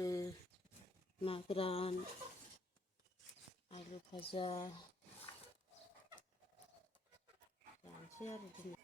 दोलो ना गोरान आलु भाजा जानोसै आरो दिनै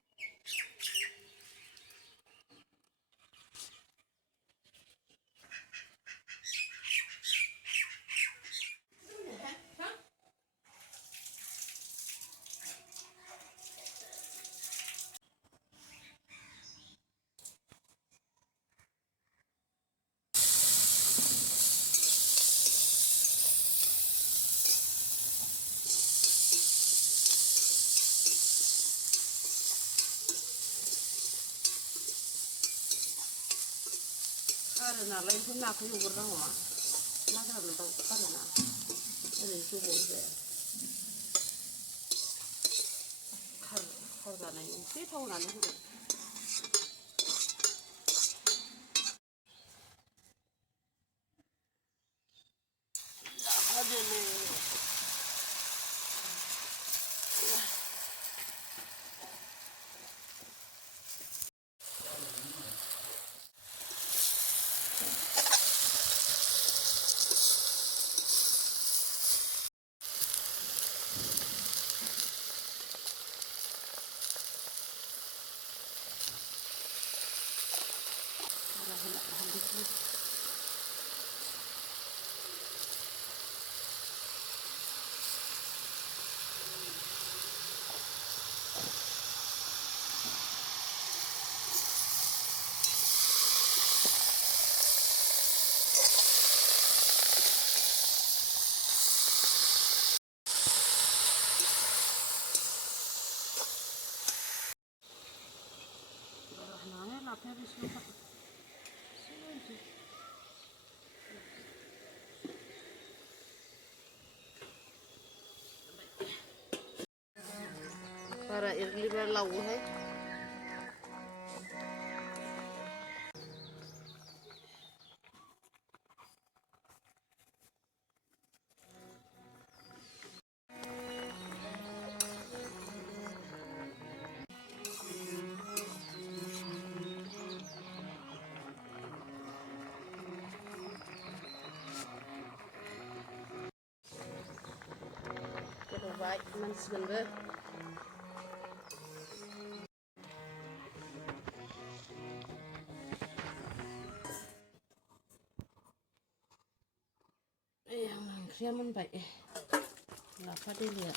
खारो नालाय ओमफ्राय नाखौ एवग्रोनांगौ मा ना गोरान दाउ खारोना ओरैनो जबाव जाया खारजानाय एसे थाव होनानै होदो लाफा दोलो लाफाया बेसेबां बारा एरग्लिबा लावोहाय गोदौबाय मोनसिगोनबो आंना ओंख्रिया मोनबाय लाफा दोलोआ